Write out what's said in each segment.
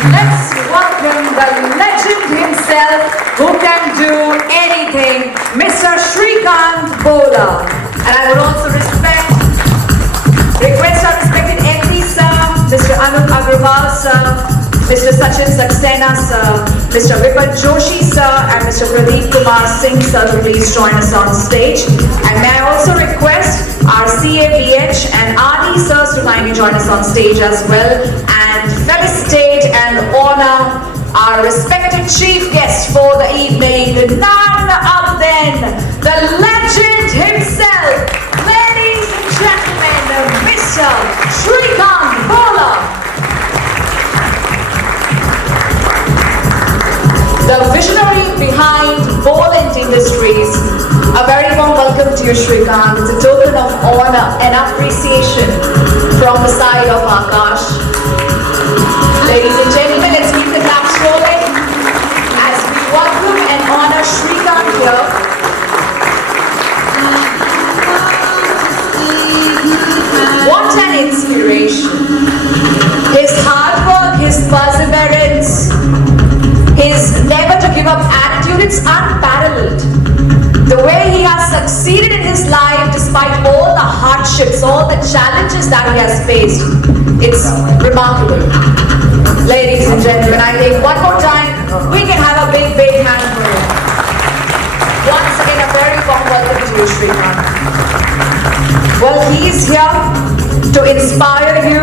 Let's welcome the legend himself who can do anything, Mr. Srikanth Bolla. And I would also request our respected MD sir, Mr. Anup Agrawal sir, Mr. Sachin Saxena sir, Mr. Vipin Joshi sir, and Mr. Pradeep Kumar Singh sir to please join us on stage. And may I also request our CABH and RD sirs to kindly join us on stage as well, and felicitate and honor our respected chief guest for the evening, none other than the legend himself, ladies and gentlemen, Mr. Srikanth Bolla. The visionary behind Bolla Industries. A very warm welcome to you, Srikanth. It's a token of honor and appreciation from the side of Aakash. Ladies and gentlemen, let's keep the claps rolling as we welcome and honor Srikanth here. What an inspiration. His hard work, his perseverance, his never to give up attitude, it's unparalleled. The way he has succeeded in his life despite all the hardships, all the challenges that he has faced, it's remarkable. Ladies and gentlemen, I think one more time, we can have a big hand for him. Once again, a very warm welcome to you, Srikanth. Well, he's here to inspire you,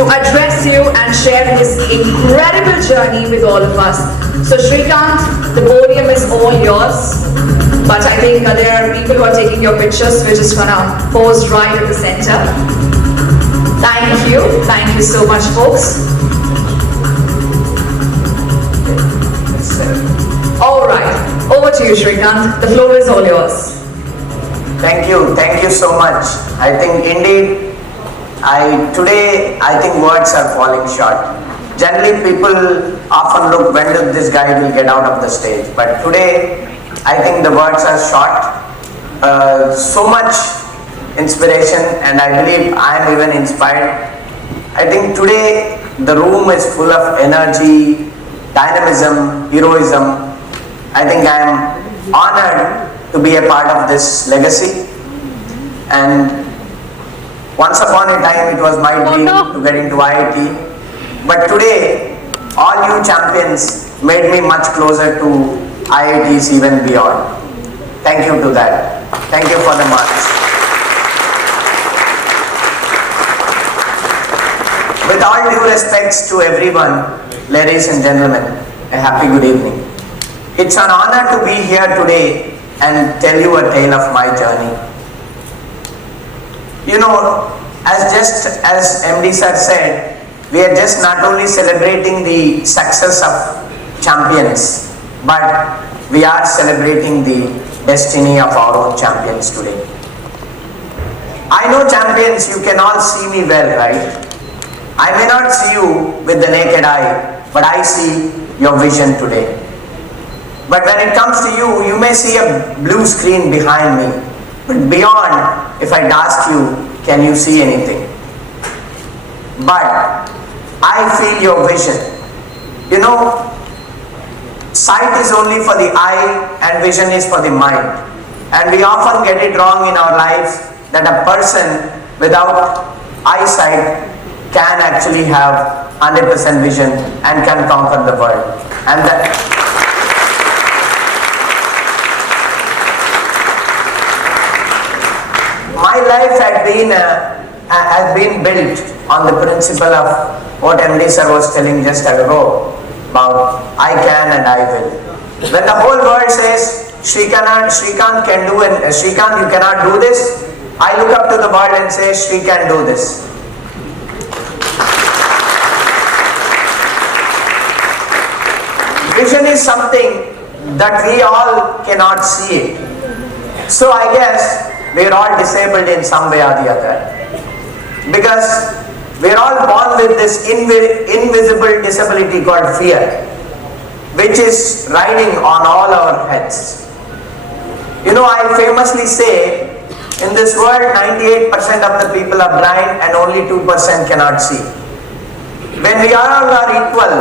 to address you and share his incredible journey with all of us. So Srikanth, the podium is all yours. But I think there are people who are taking your pictures. We're just gonna pose right at the center. Thank you so much, folks. All right, over to you, Srikanth. The floor is all yours. Thank you so much. I think indeed, today I think words are falling short. Generally, people often look when did this guy will get out of the stage. But today, I think the words are short. So much inspiration, and I believe I am even inspired. I think today the room is full of energy, dynamism, heroism. I think I am honored to be a part of this legacy. And once upon a time, it was my dream to get into IIT. But today, all you champions made me much closer to IITs even beyond. Thank you to that. Thank you for the marks. With all due respects to everyone, ladies and gentlemen, a happy good evening. It's an honor to be here today and tell you a tale of my journey. You know, as MD sir said, we are just not only celebrating the success of champions, but we are celebrating the destiny of our own champions today. I know champions, you can all see me well, right? I may not see you with the naked eye, but I see your vision today. But when it comes to you, you may see a blue screen behind me. But beyond, if I'd ask you, can you see anything? But I feel your vision. You know, sight is only for the eye and vision is for the mind. And we often get it wrong in our lives that a person without eyesight can actually have 100% vision and can conquer the world. And that my life has been built on the principle of what MD sir was telling just ago about I can and I will. When the whole world says Srikanth can do and Srikanth you cannot do this, I look up to the world and say Sri can do this. Vision is something that we all cannot see it. So I guess we are all disabled in some way or the other. Because we are all born with this invisible disability called fear, which is riding on all our heads. You know, I famously say, in this world, 98% of the people are blind and only 2% cannot see. when we all are equal,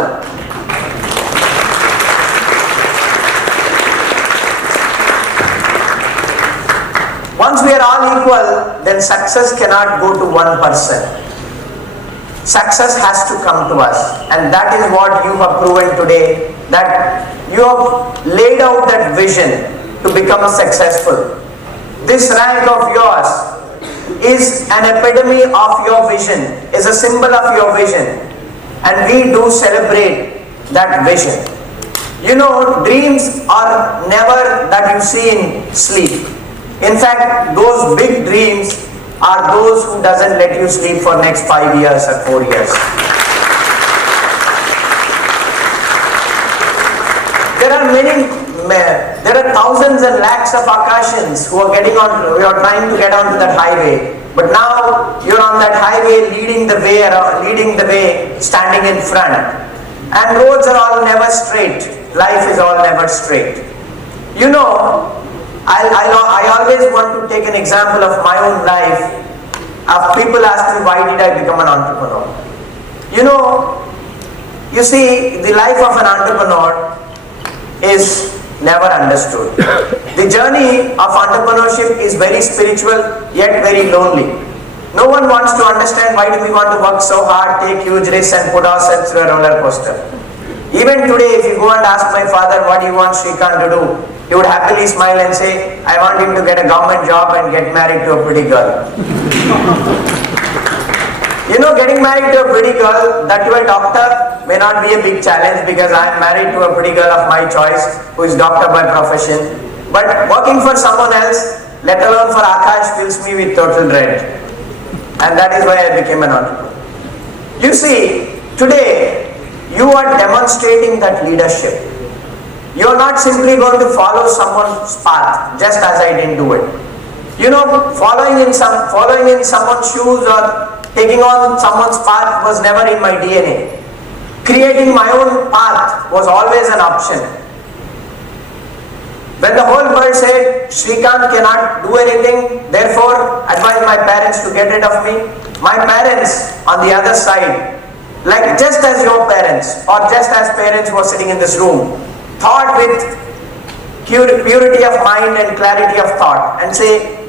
once we are all equal, then success cannot go to one person. Success has to come to us, and that is what you have proven today, that you have laid out that vision to become successful. This rank of yours is an epitome of your vision, is a symbol of your vision, and we do celebrate that vision. You know, dreams are never that you see in sleep. In fact, those big dreams are those who doesn't let you sleep for next 5 years or 4 years. There are thousands and lakhs of Akashans who are trying to get onto that highway. But now you're on that highway leading the way, standing in front. And roads are all never straight. Life is all never straight. You know, I always want to take an example of my own life. People ask me, why did I become an entrepreneur? You know, you see, the life of an entrepreneur is never understood. The journey of entrepreneurship is very spiritual, yet very lonely. No one wants to understand why do we want to work so hard, take huge risks and put ourselves through a roller coaster. Even today, if you go and ask my father, what do you want Srikanth to do? He would happily smile and say, I want him to get a government job and get married to a pretty girl. You know, getting married to a pretty girl, that to a doctor, may not be a big challenge because I am married to a pretty girl of my choice who is doctor by profession. But working for someone else, let alone for Aakash, fills me with total dread. And that is why I became an entrepreneur. You see, today, you are demonstrating that leadership. You are not simply going to follow someone's path, just as I didn't do it. You know, following in someone's shoes or taking on someone's path was never in my DNA. Creating my own path was always an option. When the whole world said, Srikanth cannot do anything, therefore advised my parents to get rid of me, my parents on the other side, like just as your parents or just as parents who are sitting in this room, thought with purity of mind and clarity of thought and say,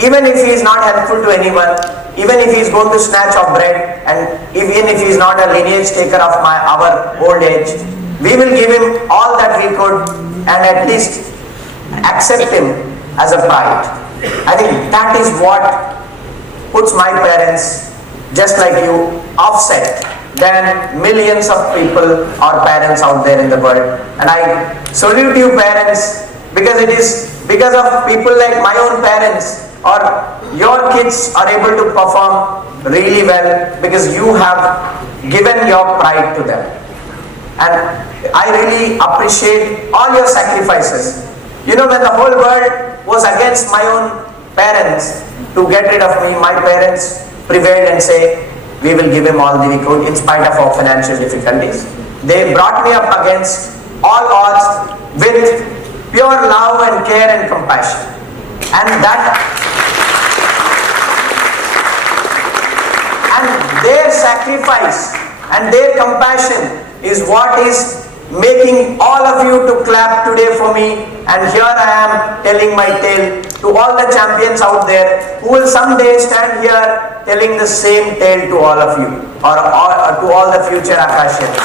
even if he is not helpful to anyone, even if he is going to snatch our bread, and even if he is not a lineage taker of our old age, we will give him all that we could and at least accept him as a pride. I think that is what puts my parents, just like you, offset than millions of people or parents out there in the world. And I salute you parents, because it is because of people like my own parents or your kids are able to perform really well because you have given your pride to them. And I really appreciate all your sacrifices. You know, when the whole world was against my own parents to get rid of me, my parents prevailed and say, we will give him all that we could in spite of our financial difficulties. They brought me up against all odds with pure love and care and compassion. And their sacrifice and their compassion is what is making all of you to clap today for me. And here I am telling my tale to all the champions out there who will someday stand here telling the same tale to all of you or to all the future Akashians.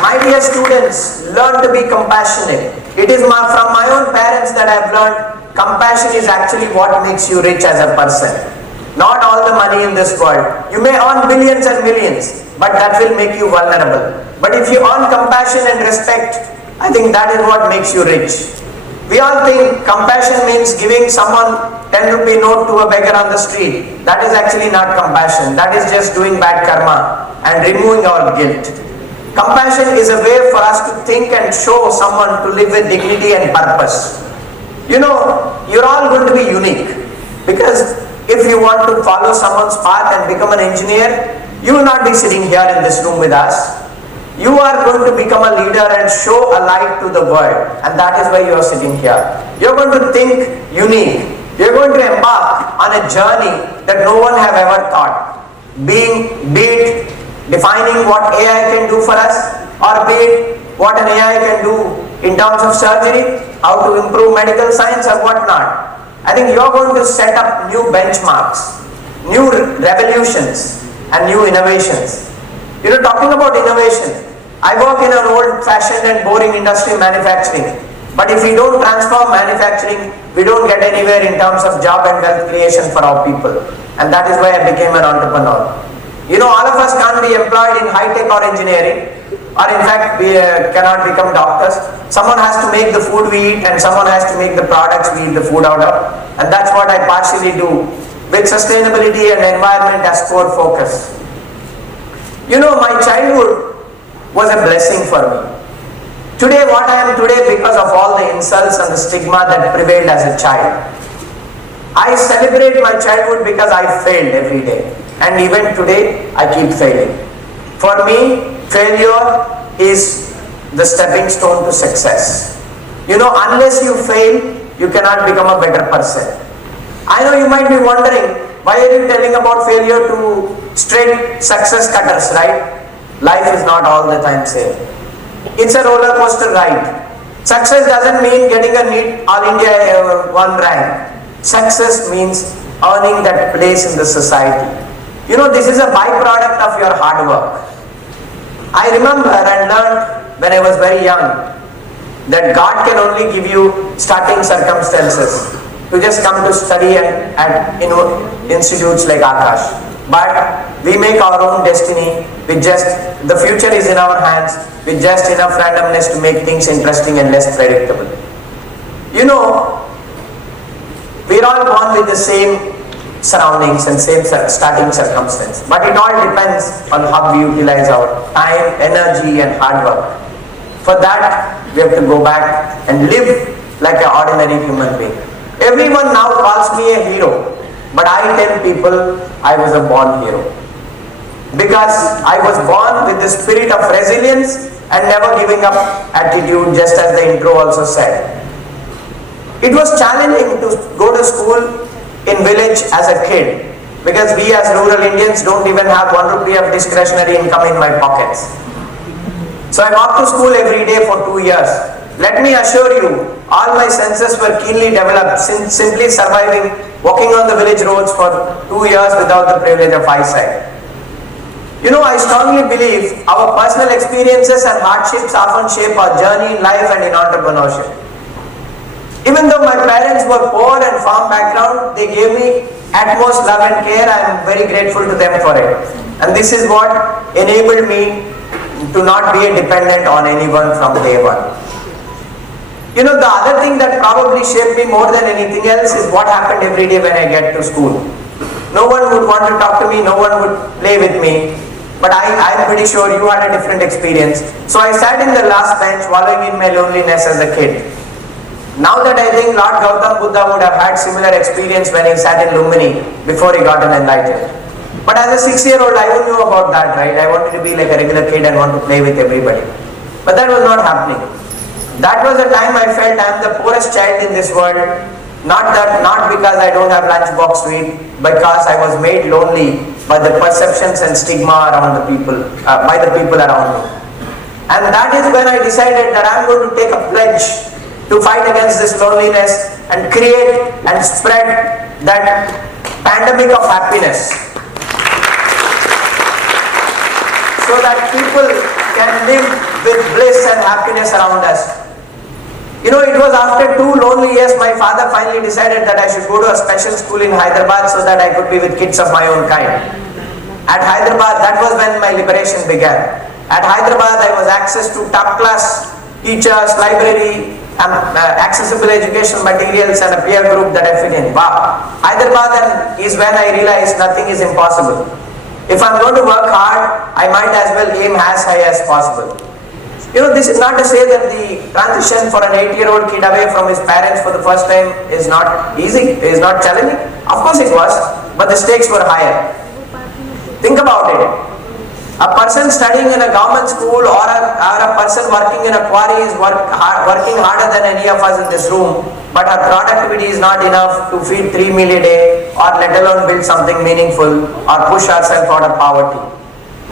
My dear students, learn to be compassionate. It is from my own parents that I have learned compassion is actually what makes you rich as a person. Not all the money in this world. You may earn billions and millions, but that will make you vulnerable. But if you earn compassion and respect, I think that is what makes you rich. We all think compassion means giving someone 10 rupee note to a beggar on the street. That is actually not compassion. That is just doing bad karma and removing our guilt. Compassion is a way for us to think and show someone to live with dignity and purpose. You know, you're all going to be unique, because if you want to follow someone's path and become an engineer, you will not be sitting here in this room with us. You are going to become a leader and show a light to the world, and that is why you are sitting here. You are going to think unique. We are going to embark on a journey that no one have ever thought. Be it defining what AI can do for us, or be it what an AI can do in terms of surgery, how to improve medical science or whatnot. I think you are going to set up new benchmarks, new revolutions and new innovations. Talking about innovation, I work in an old-fashioned and boring industry, manufacturing. But if we don't transform manufacturing, we don't get anywhere in terms of job and wealth creation for our people. And that is why I became an entrepreneur. All of us can't be employed in high-tech or engineering, or in fact, we cannot become doctors. Someone has to make the food we eat, and someone has to make the products we eat the food out of. And that's what I partially do, with sustainability and environment as core focus. My childhood was a blessing for me. Today, what I am today because of all the insults and the stigma that prevailed as a child. I celebrate my childhood because I failed every day. And even today, I keep failing. For me, failure is the stepping stone to success. Unless you fail, you cannot become a better person. I know you might be wondering, why are you telling about failure to straight success cutters, right? Life is not all the time same. It's a roller coaster ride. Success doesn't mean getting a neat All India one rank. Success means earning that place in the society. This is a byproduct of your hard work. I remember and learned when I was very young that God can only give you starting circumstances to just come to study at institutes like Aakash. But we make our own destiny with the future is in our hands, with just enough randomness to make things interesting and less predictable. We're all born with the same surroundings and same starting circumstance. But it all depends on how we utilize our time, energy and hard work. For that, we have to go back and live like an ordinary human being. Everyone now calls me a hero, but I tell people I was a born hero. Because I was born with the spirit of resilience and never giving up attitude, just as the intro also said. It was challenging to go to school in village as a kid, because we as rural Indians don't even have 1 rupee of discretionary income in my pockets. So I walked to school every day for 2 years. Let me assure you, all my senses were keenly developed, simply surviving, walking on the village roads for 2 years without the privilege of eyesight. I strongly believe our personal experiences and hardships often shape our journey in life and in entrepreneurship. Even though my parents were poor and farm background, they gave me utmost love and care. I am very grateful to them for it. And this is what enabled me to not be a dependent on anyone from day one. The other thing that probably shaped me more than anything else is what happened every day when I get to school. No one would want to talk to me, no one would play with me. But I'm pretty sure you had a different experience. So I sat in the last bench wallowing in my loneliness as a kid. Now that I think Lord Gautam Buddha would have had similar experience when he sat in Lumini before he got enlightened. But as a 6-year-old, I knew about that, right? I wanted to be like a regular kid and want to play with everybody. But that was not happening. That was the time I felt I am the poorest child in this world. Not because I don't have lunchbox to eat, because I was made lonely by the perceptions and stigma around the people, by the people around me. And that is when I decided that I am going to take a pledge to fight against this loneliness and create and spread that pandemic of happiness, so that people can live with bliss and happiness around us. It was after 2 lonely years my father finally decided that I should go to a special school in Hyderabad so that I could be with kids of my own kind. At Hyderabad, that was when my liberation began. At Hyderabad, I was access to top class teachers, library, accessible education materials and a peer group that I fit in. Wow. Hyderabad is when I realized nothing is impossible. If I'm going to work hard, I might as well aim as high as possible. This is not to say that the transition for an 8-year-old kid away from his parents for the first time is not easy, is not challenging. Of course it was, but the stakes were higher. Think about it. A person studying in a government school or a person working in a quarry is working harder than any of us in this room but her productivity is not enough to feed 3 meals a day, or let alone build something meaningful or push herself out of poverty.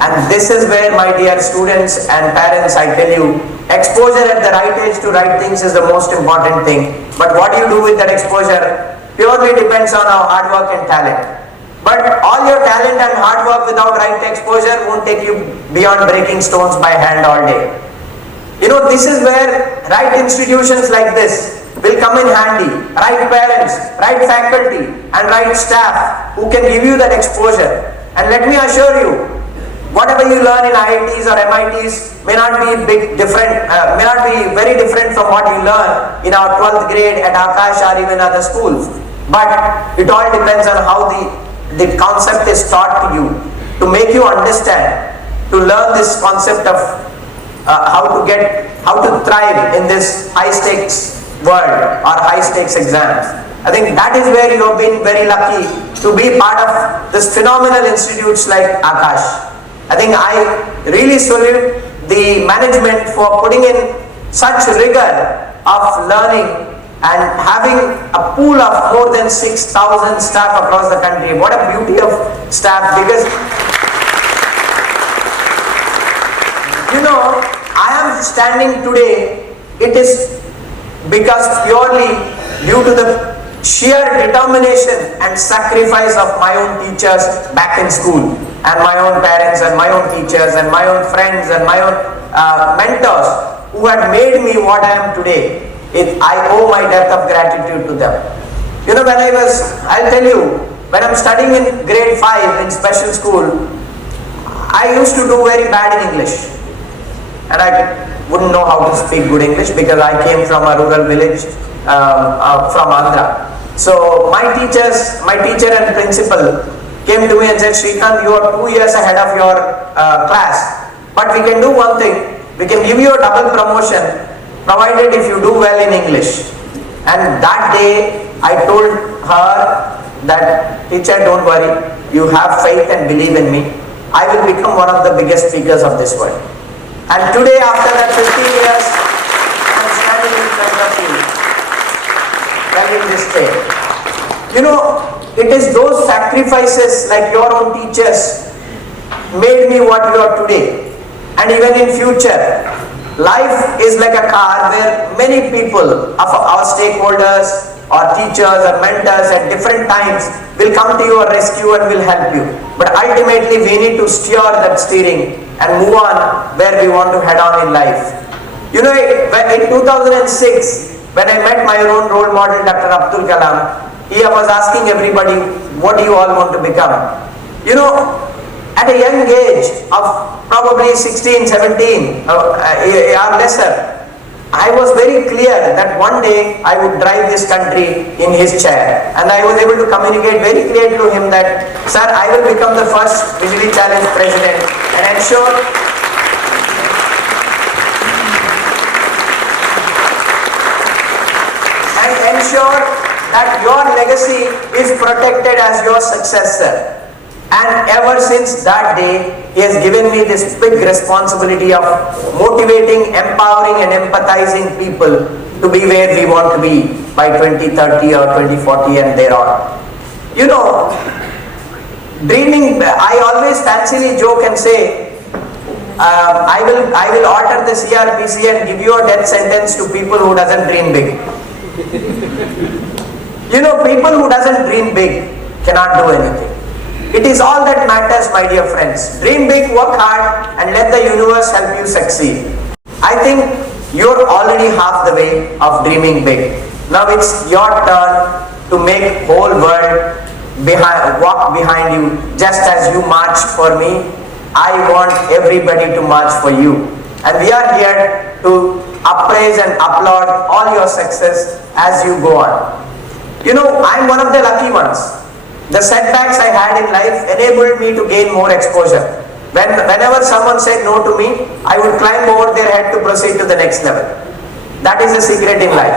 And this is where, my dear students and parents, I tell you, exposure at the right age to right things is the most important thing. But what you do with that exposure purely depends on our hard work and talent. But all your talent and hard work without right exposure won't take you beyond breaking stones by hand all day. You know, this is where right institutions like this will come in handy. Right parents, right faculty, and right staff who can give you that exposure. And let me assure you, whatever you learn in IITs or MITs may not be may not be very different from what you learn in our 12th grade at Aakash or even other schools. But it all depends on how the concept is taught to you, to make you understand, to learn this concept of how to thrive in this high stakes world or high stakes exams. I think that is where you have been very lucky to be part of this phenomenal institutes like Aakash. I think I really salute the management for putting in such rigor of learning and having a pool of more than 6,000 staff across the country. What a beauty of staff, because you know, I am standing today, it is because purely due to the sheer determination and sacrifice of my own teachers back in school, and my own parents and my own teachers and my own friends and my own mentors who had made me what I am today. I owe my debt of gratitude to them. You know, I'll tell you, when I'm studying in grade 5 in special school, I used to do very bad in English. And I wouldn't know how to speak good English because I came from a rural village from Andhra. So my teacher and principal came to me and said, Srikanth, you are 2 years ahead of your class. But we can do one thing, we can give you a double promotion provided if you do well in English. And that day I told her that, teacher, don't worry, you have faith and believe in me. I will become one of the biggest speakers of this world. And today, after that 15 years, I am standing in front of you, telling this tale. You know, it is those sacrifices like your own teachers made me what you are today. And even in future, life is like a car where many people of our stakeholders or teachers or mentors at different times will come to your rescue and will help you. But ultimately we need to steer that steering and move on where we want to head on in life. You know, in 2006, when I met my own role model, Dr. Abdul Kalam, he was asking everybody, what do you all want to become? You know, at a young age of probably 16, 17 or lesser, I was very clear that one day I would drive this country in his chair, and I was able to communicate very clearly to him that, sir, I will become the first visually challenged president and ensure that your legacy is protected as your successor. And ever since that day, he has given me this big responsibility of motivating, empowering and empathizing people to be where we want to be by 2030 or 2040 and thereon. You know, dreaming, I always fancily joke and say, I will alter the CRPC and give you a death sentence to people who doesn't dream big. You know, people who doesn't dream big cannot do anything. It is all that matters, my dear friends. Dream big, work hard, and let the universe help you succeed. I think you're already half the way of dreaming big. Now it's your turn to make whole world walk behind you. Just as you marched for me, I want everybody to march for you. And we are here to appraise and applaud all your success as you go on. You know, I'm one of the lucky ones. The setbacks I had in life enabled me to gain more exposure. Whenever someone said no to me, I would climb over their head to proceed to the next level. That is the secret in life.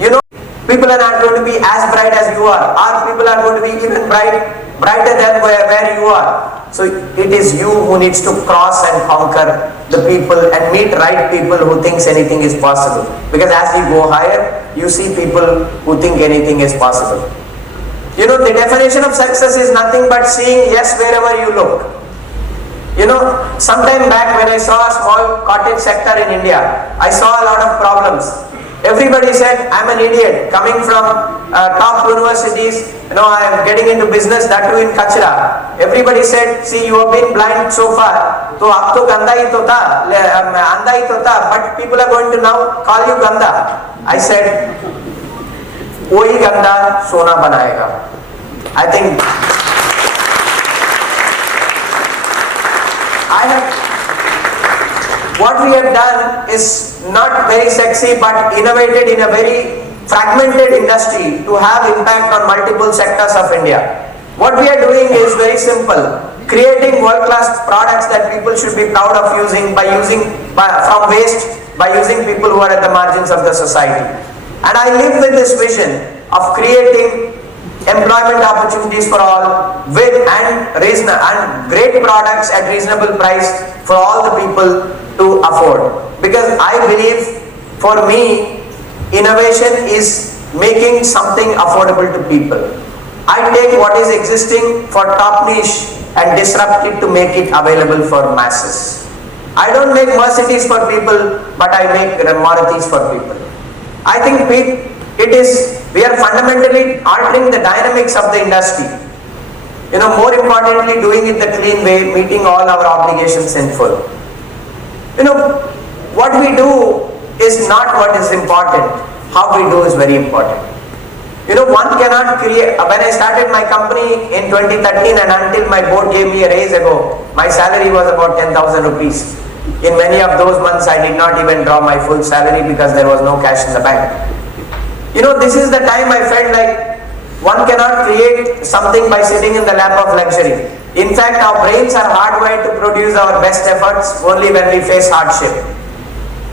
You know, people are not going to be as bright as you are. Our people are going to be even bright brighter than where you are. So it is you who needs to cross and conquer the people and meet right people who thinks anything is possible. Because as you go higher, you see people who think anything is possible. You know, the definition of success is nothing but seeing yes wherever you look. You know, sometime back when I saw a small cottage sector in India, I saw a lot of problems. Everybody said, I'm an idiot, coming from top universities, you know, I am getting into business, that too in Kachra. Everybody said, see, you have been blind so far, so ab to ganda hi to tha, anda hi to tha, but people are going to now call you ganda. I said, wohi ganda sona banayega. I think what we have done is not very sexy but innovated in a very fragmented industry to have impact on multiple sectors of India. What we are doing is very simple, creating world-class products that people should be proud of using from waste, by using people who are at the margins of the society. And I live with this vision of creating employment opportunities for all and great products at reasonable price for all the people to afford. Because I believe, for me, innovation is making something affordable to people. I take what is existing for top niche and disrupt it to make it available for masses. I don't make Mercedes for people, but I make Marutis for people. I think we are fundamentally altering the dynamics of the industry. You know, more importantly, doing it the clean way, meeting all our obligations in full. You know, what we do is not what is important. How we do is very important. You know, one cannot create. When I started my company in 2013 and until my board gave me a raise ago, my salary was about 10,000 rupees. In many of those months, I did not even draw my full salary because there was no cash in the bank. You know, this is the time I felt like one cannot create something by sitting in the lap of luxury. In fact, our brains are hardwired to produce our best efforts only when we face hardship.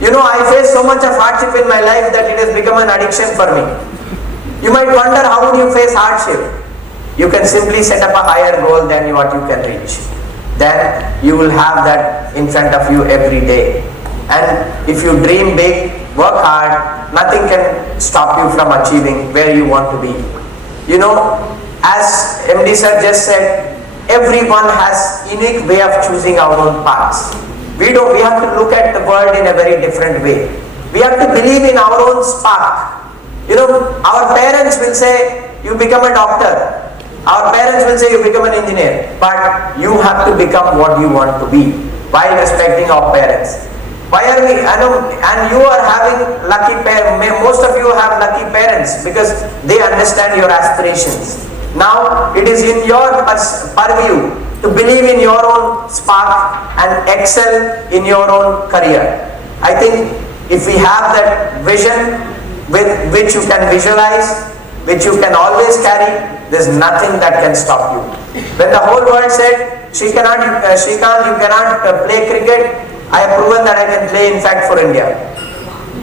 You know, I faced so much of hardship in my life that it has become an addiction for me. You might wonder, how would you face hardship? You can simply set up a higher goal than what you can reach. Then you will have that in front of you every day. And if you dream big, work hard, nothing can stop you from achieving where you want to be. You know, as MD sir just said, everyone has unique way of choosing our own paths. We have to look at the world in a very different way. We have to believe in our own spark. You know, our parents will say, you become a doctor. Our parents will say, you become an engineer. But you have to become what you want to be while respecting our parents. Why are we, and you are having lucky parents, most of you have lucky parents because they understand your aspirations. Now, it is in your purview to believe in your own spark and excel in your own career. I think if we have that vision with which you can visualize, which you can always carry, there's nothing that can stop you. When the whole world said, Srikanth, you cannot play cricket, I have proven that I can play, in fact, for India.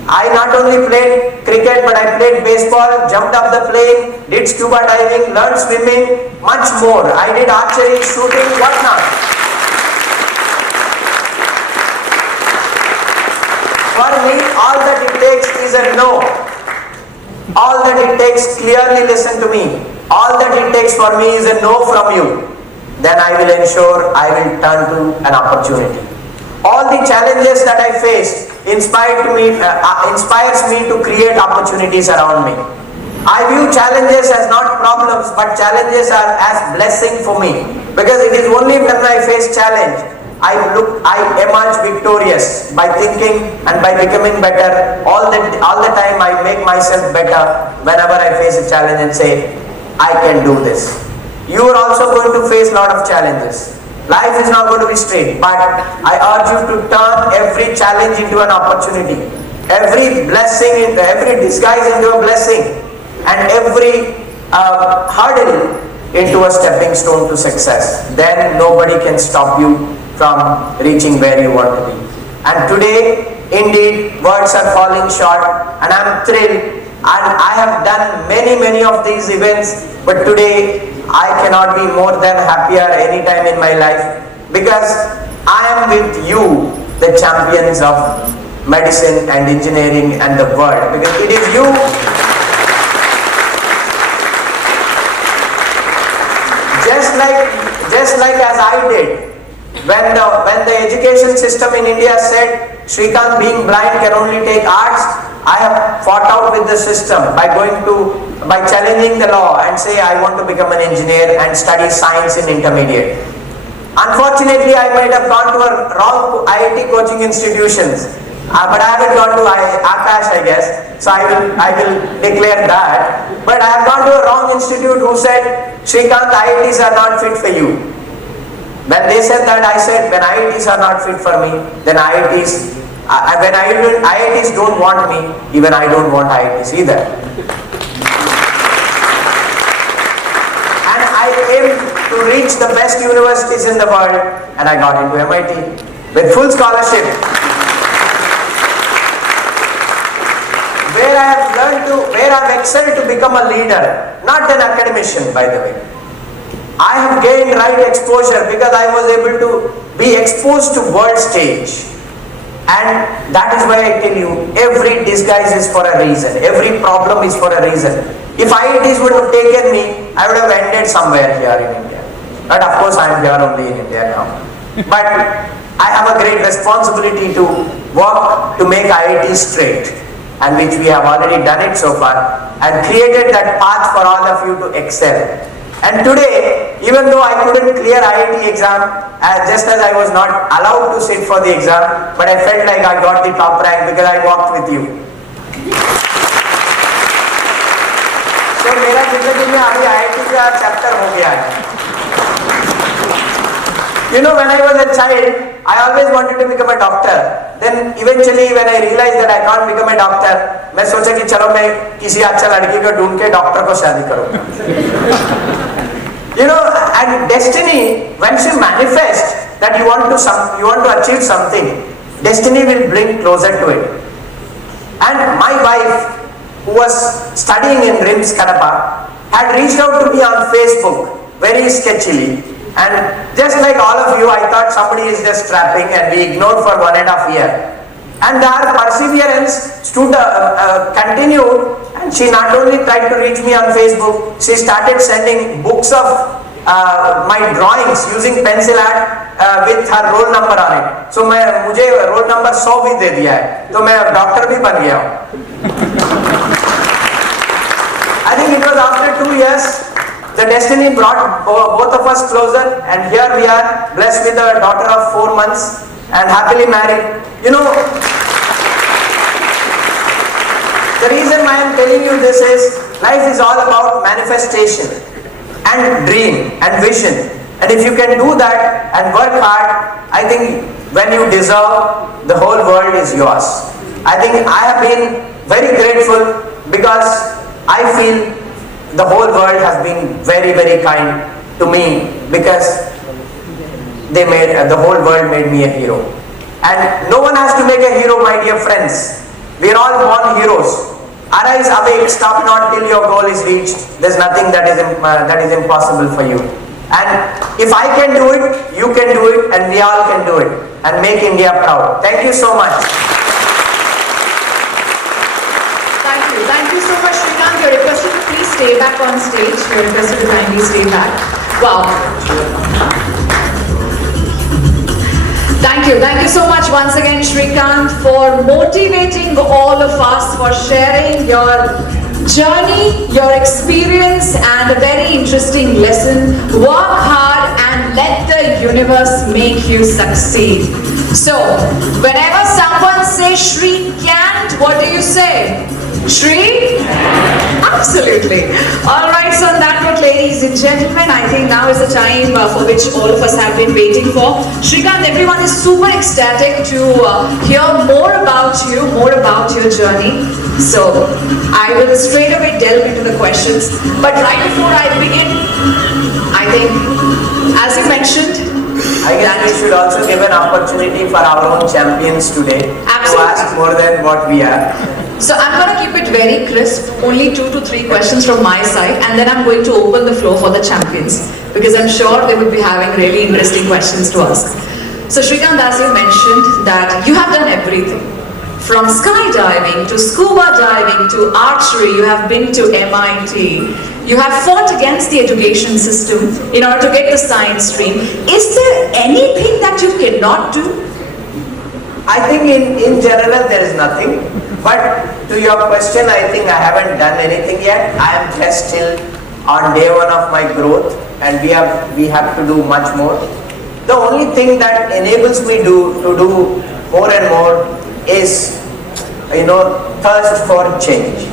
I not only played cricket, but I played baseball, jumped off the plane, did scuba diving, learned swimming, much more. I did archery, shooting, whatnot. For me, all that it takes is a no. All that it takes, clearly listen to me. All that it takes for me is a no from you. Then I will ensure I will turn to an opportunity. All the challenges that I faced inspires me to create opportunities around me. I view challenges as not problems, but challenges are as blessing for me. Because it is only when I face challenge, I emerge victorious by thinking and by becoming better. All the time I make myself better whenever I face a challenge and say, I can do this. You are also going to face a lot of challenges. Life is not going to be straight, but I urge you to turn every challenge into an opportunity, every blessing, every disguise into a blessing, and every hurdle into a stepping stone to success. Then nobody can stop you from reaching where you want to be. And today, indeed, words are falling short, and I'm thrilled. And I have done many of these events, but today I cannot be more than happier anytime in my life, because I am with you, the champions of medicine and engineering and the world, because it is you. Just like as I did, when the education system in India said Srikanth being blind can only take arts, I have fought out with the system by challenging the law and say I want to become an engineer and study science in intermediate. Unfortunately, I might have gone to a wrong IIT coaching institutions, but I haven't gone to Aakash, I guess. So I will declare that. But I have gone to a wrong institute who said, Srikanth, IITs are not fit for you. When they said that, I said, when IITs are not fit for me, then when IITs don't want me, even I don't want IITs either. And I aim to reach the best universities in the world, and I got into MIT with full scholarship, where I have excelled to become a leader, not an academician, by the way. I have gained right exposure because I was able to be exposed to world stage. And that is why I tell you, every disguise is for a reason. Every problem is for a reason. If IITs would have taken me, I would have ended somewhere here in India. But of course I am here only in India now. But I have a great responsibility to work to make IITs straight, and which we have already done it so far, and created that path for all of you to excel. And today, even though I couldn't clear IIT exam, just as I was not allowed to sit for the exam, but I felt like I got the top rank because I walked with you. So मेरा जिंदगी में अभी IIT का chapter हो गया है. You know, when I was a child, I always wanted to become a doctor. Then eventually when I realized that I can't become a doctor, मैं सोचा कि चलो मैं किसी अच्छा लड़की को ढूंढ के डॉक्टर को शादी करूँ. You know, and destiny, when she manifests that you want to achieve something, destiny will bring closer to it. And my wife, who was studying in RIMS Kadapa, had reached out to me on Facebook very sketchily. And just like all of you, I thought somebody is just trapping, and we ignored for 1.5 years. And our perseverance continued, and she not only tried to reach me on Facebook, she started sending books of my drawings using pencil art with her roll number on it. So मुझे roll number 100 भी दे दिया है, तो मैं doctor भी बन गया हूँ. I think it was after 2 years, the destiny brought both of us closer, and here we are, blessed with a daughter of 4 months and happily married. You know, the reason why I am telling you this is, life is all about manifestation and dream and vision. And if you can do that and work hard, I think when you deserve, the whole world is yours. I think I have been very grateful because I feel the whole world has been very, very kind to me, because the whole world made me a hero. And no one has to make a hero, my dear friends. We are all born heroes. Arise, awake, stop not till your goal is reached. There's nothing that is impossible for you. And if I can do it, you can do it, and we all can do it, and make India proud. Thank you so much. Thank you so much, Srikanth. You're requested to please stay back on stage. You're requested to kindly stay back. Wow. Thank you so much once again, Srikanth, for motivating all of us, for sharing your journey, your experience, and a very interesting lesson. Work hard and let the universe make you succeed. So, whenever someone says Srikanth, what do you say? Shri? Absolutely. Alright, so on that note, ladies and gentlemen, I think now is the time for which all of us have been waiting for. Srikanth, everyone is super ecstatic to hear more about you, more about your journey. So, I will straight away delve into the questions. But right before I begin, I think, as you mentioned, I guess we should also give an opportunity for our own champions today. Absolutely. To ask more than what we are. So I'm going to keep it very crisp, only 2 to 3 questions from my side, and then I'm going to open the floor for the champions, because I'm sure they would be having really interesting questions to ask. So Srikanth, as you mentioned, that you have done everything. From skydiving to scuba diving to archery, you have been to MIT. You have fought against the education system in order to get the science stream. Is there anything that you cannot do? I think in general there is nothing. But to your question, I think I haven't done anything yet. I am just still on day one of my growth, and we have to do much more. The only thing that enables me to do more and more is, thirst for change.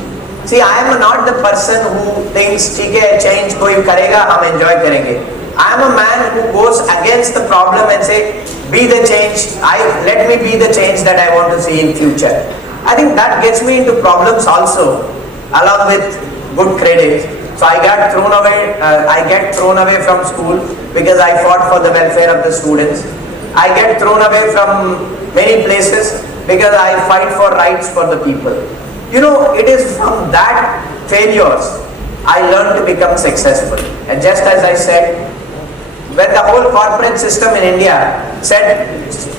See, I am not the person who thinks, ठीक है, change कोई करेगा, हम enjoy करेंगे. I am a man who goes against the problem and say, be the change. Let me be the change that I want to see in future. I think that gets me into problems also, along with good credit. So I get thrown away from school because I fought for the welfare of the students. I get thrown away from many places because I fight for rights for the people. It is from that failures I learned to become successful. And just as I said, when the whole corporate system in India said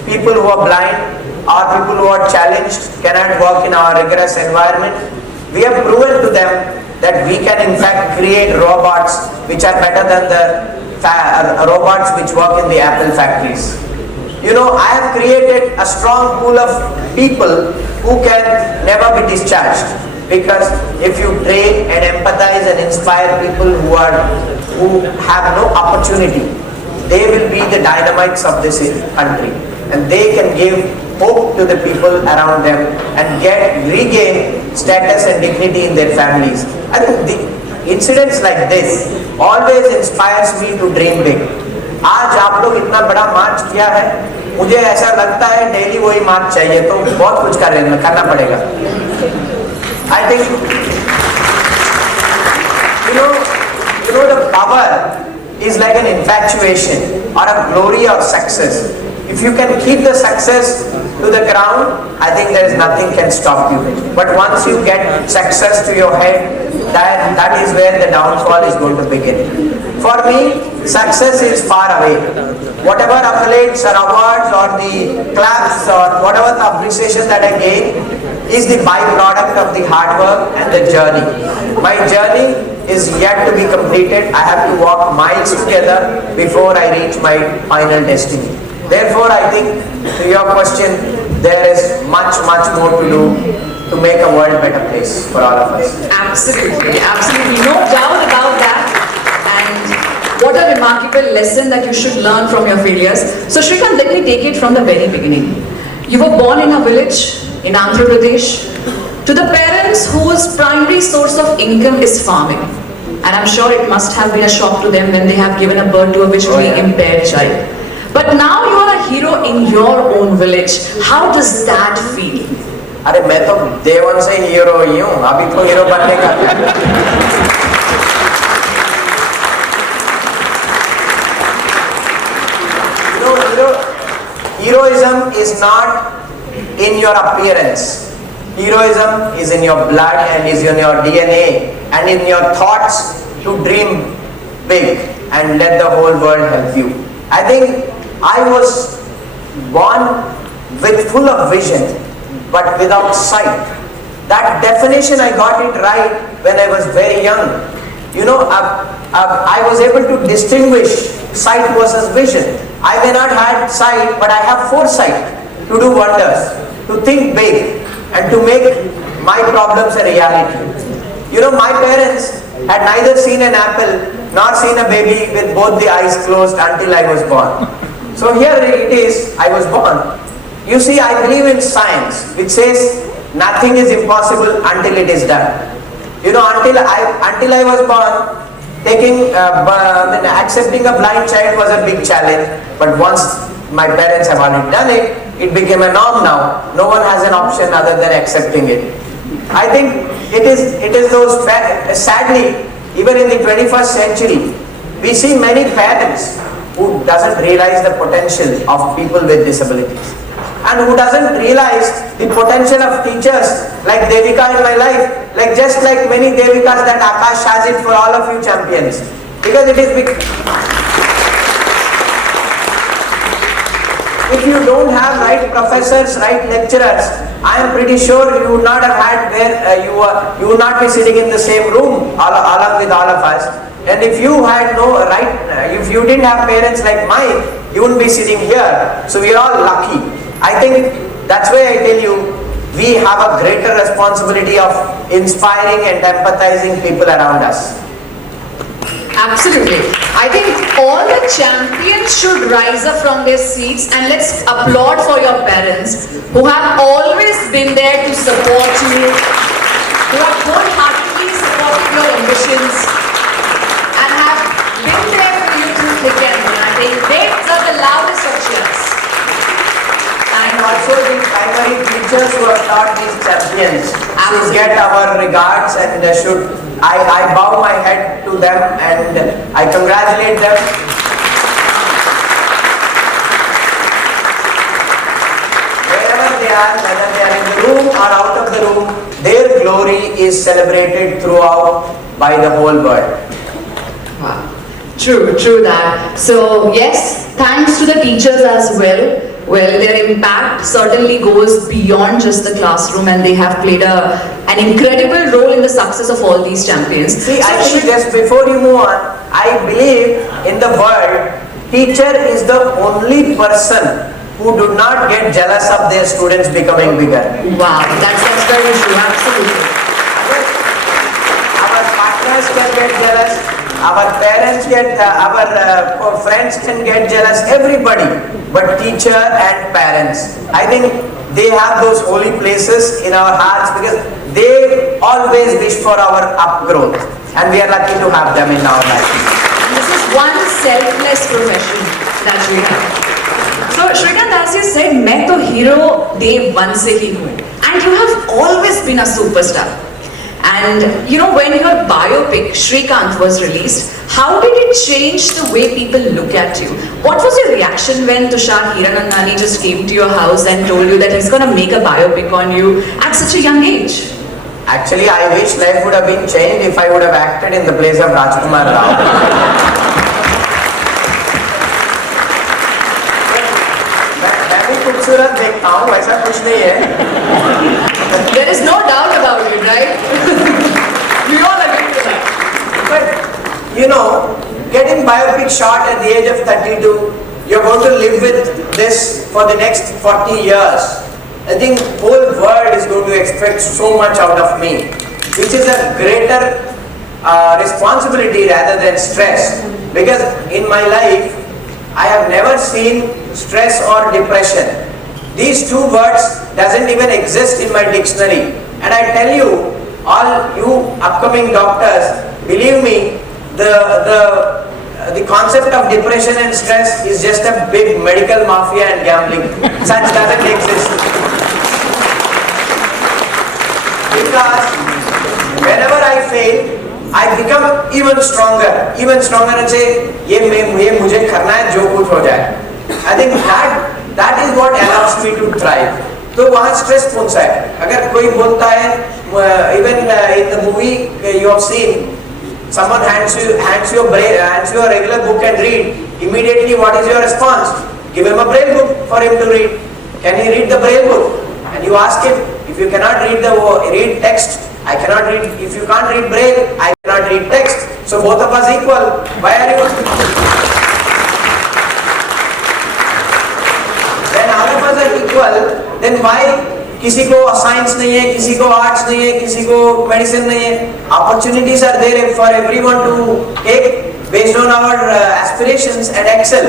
people who are blind or people who are challenged cannot work in our rigorous environment, we have proven to them that we can in fact create robots which are better than the robots which work in the Apple factories. I have created a strong pool of people who can never be discharged, because if you train and empathize and inspire people who have no opportunity, they will be the dynamites of this country, and they can give hope to the people around them and regain status and dignity in their families. I think the incidents like this always inspires me to dream big. आज आप लोग इतना बड़ा मार्च किया है, मुझे ऐसा लगता है डेली वही मार्च चाहिए, तो बहुत कुछ करना पड़ेगा. I think the power is like an infatuation or a glory of success. If you can keep the success to the ground, I think there is nothing can stop you. But once you get success to your head, that is where the downfall is going to begin. For me, success is far away. Whatever accolades or awards or the claps or whatever the appreciation that I gain is the byproduct of the hard work and the journey. My journey is yet to be completed. I have to walk miles together before I reach my final destiny. Therefore, I think to your question, there is much more to do to make a world better place for all of us. Absolutely, no doubt about that. And what a remarkable lesson that you should learn from your failures. So Srikanth, let me take it from the very beginning. You were born in a village in Andhra Pradesh to the parents whose primary source of income is farming. And I'm sure it must have been a shock to them when they have given a birth to a visually impaired child. But now you are a hero in your own village. How does that feel? अरे मैं तो देवन से hero ही हूँ, अभी तो hero बनने का. Heroism is not in your appearance. Heroism is in your blood and is in your DNA and in your thoughts to dream big and let the whole world help you. I think I was born with full of vision but without sight. That definition I got it right when I was very young. I was able to distinguish sight versus vision. I may not have sight, but I have foresight to do wonders, to think big and to make my problems a reality. My parents had neither seen an apple nor seen a baby with both the eyes closed until I was born. So here it is, I was born. You see, I believe in science, which says nothing is impossible until it is done. Until I was born, accepting a blind child was a big challenge. But once my parents have already done it, it became a norm now. No one has an option other than accepting it. I think it is those, sadly, even in the 21st century, we see many parents who doesn't realize the potential of people with disabilities. and who doesn't realize the potential of teachers like Devika in my life, like just like many Devikas that Aakash has it for all of you champions. Because it is if you don't have right professors, right lecturers, I am pretty sure you would not have had where you would not be sitting in the same room along with all of us. And if you had no right, if you didn't have parents like mine, you wouldn't be sitting here. So we are all lucky. I think that's why I tell you, we have a greater responsibility of inspiring and empathizing people around us. Absolutely. I think all the champions should rise up from their seats, and let's applaud for your parents who have always been there to support you, who have wholeheartedly supported your ambitions and have been there for you through thick and thin. I think they deserve the loudest of cheers. And also the primary teachers who have taught these champions should get our regards, and I bow my head to them and I congratulate them. Wherever they are, whether they are in the room or out of the room, their glory is celebrated throughout by the whole world. Wow. True that. So yes, thanks to the teachers as well. Well, their impact certainly goes beyond just the classroom, and they have played an incredible role in the success of all these champions. See, I think just before you move on, I believe in the world, teacher is the only person who do not get jealous of their students becoming bigger. Wow, that's very true, absolutely. Our partners can get jealous, our parents our friends can get jealous, everybody, but teacher and parents. I think they have those holy places in our hearts because they always wish for our upgrowth, and we are lucky to have them in our life. This is one selfless profession that we have. So Srikanth, as you said, मैं तो hero day one से ही हूँ, and you have always been a superstar. And you know, when your biopic Srikanth was released, how did it change the way people look at you? What was your reaction when Tushar Hiranandani just came to your house and told you that he's going to make a biopic on you at such a young age? Actually, I wish life would have been changed if I would have acted in the place of Rajkumar Rao. मैं भी खूबसूरत देखता हूँ, वैसा कुछ नहीं है. There is no doubt about it, right? We all agree to that. But you know, getting biopic shot at the age of 32, you're going to live with this for the next 40 years. I think whole world is going to expect so much out of me, which is a greater responsibility rather than stress. Because in my life, I have never seen stress or depression. These two words doesn't even exist in my dictionary. And I tell you, all you upcoming doctors, believe me, the concept of depression and stress is just a big medical mafia and gambling. Such doesn't exist. Because whenever I fail, I become even stronger and say, ये मुझे करना है जो कुछ हो जाए. I think that is what allows me to thrive. तो वहाँ stress कौन सा है? अगर कोई बोलता है, even in the movie you have seen, someone hands you a regular book and read. Immediately, what is your response? Give him a braille book for him to read. Can he read the braille book? And you ask him, if you cannot read text, I cannot read. If you can't read braille, I cannot read text. So both of us equal. Why are you? When all of us are equal, then why? किसी को science नहीं है, किसी को arts नहीं है, किसी को मेडिसिन नहीं है. Opportunities are there for everyone to take based on our aspirations and excel.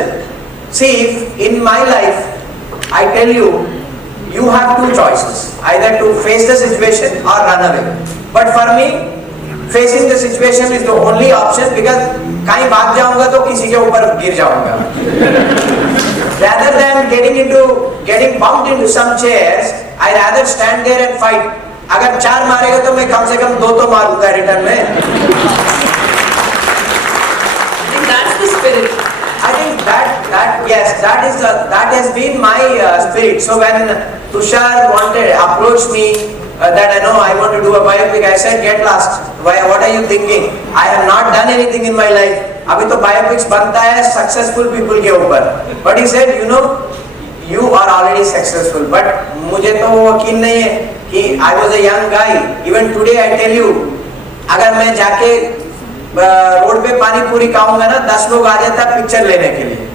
See, in my life, I tell you, you have two choices: either to face the situation or run away. But for me, facing the situation is the only option because कहीं भाग जाऊंगा तो किसी के ऊपर गिर जाऊंगा. Rather than getting bumped into some chairs, I rather stand there and fight. अगर 4 मारेगा तो मैं कम से कम 2 तो मारूंगा रिटर्न में. That's the spirit. I think that that has been my spirit. So when Tushar approached me that I know I want to do a biopic, I said, get lost. Why? What are you thinking? I have not done anything in my life. अभी तो biopics बनता है successful people के ऊपर. But he said, you know, you are already successful. But मुझे तो यकीन नहीं है कि I was a young guy. Even today I tell you, अगर मैं जाके रोड पे पानी पूरी खाऊंगा ना, 10 लोग आ जाता है पिक्चर लेने के लिए.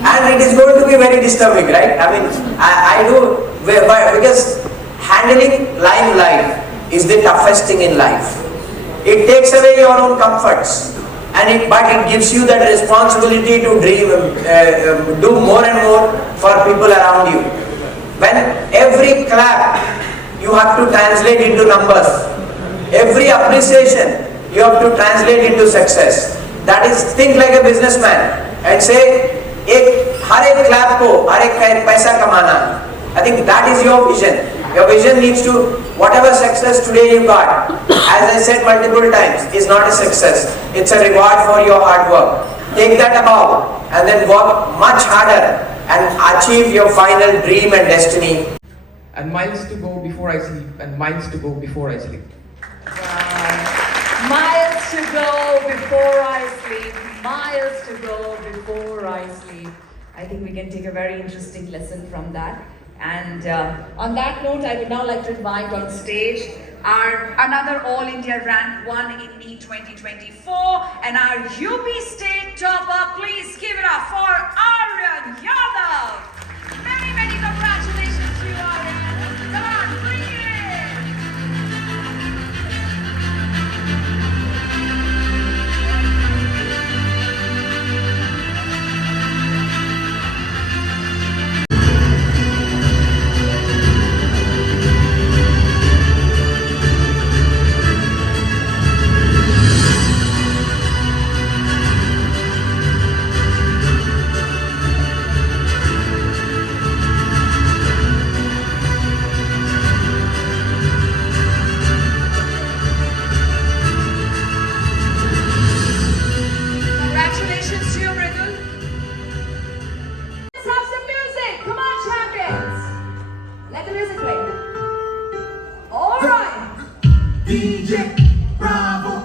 And it is going to be very disturbing, right? I mean, I do, because handling limelight is the toughest thing in life. It takes away your own comforts, but it gives you that responsibility to dream, do more and more for people around you. When every clap you have to translate into numbers, every appreciation you have to translate into success. That is, think like a businessman and say, हर एक clap को हर एक पैसा कमाना. I think that is your vision. Your vision needs to, whatever success today you got, as I said multiple times, is not a success. It's a reward for your hard work. Take that above and then work much harder and achieve your final dream and destiny. And miles to go before I sleep, and miles to go before I sleep. Miles to go before I sleep. Miles to go before I sleep. I think we can take a very interesting lesson from that. And on that note, I would now like to invite on stage another All India Rank 1 Indie 2024 and our UP State topper. Please give it up for Aryan Yadav. Many, many congratulations to you, Aryan. Come on, bring it in. Congratulations to you, Mridul. Let's have some music. Come on, champions. Let the music play. All right. DJ Bravo.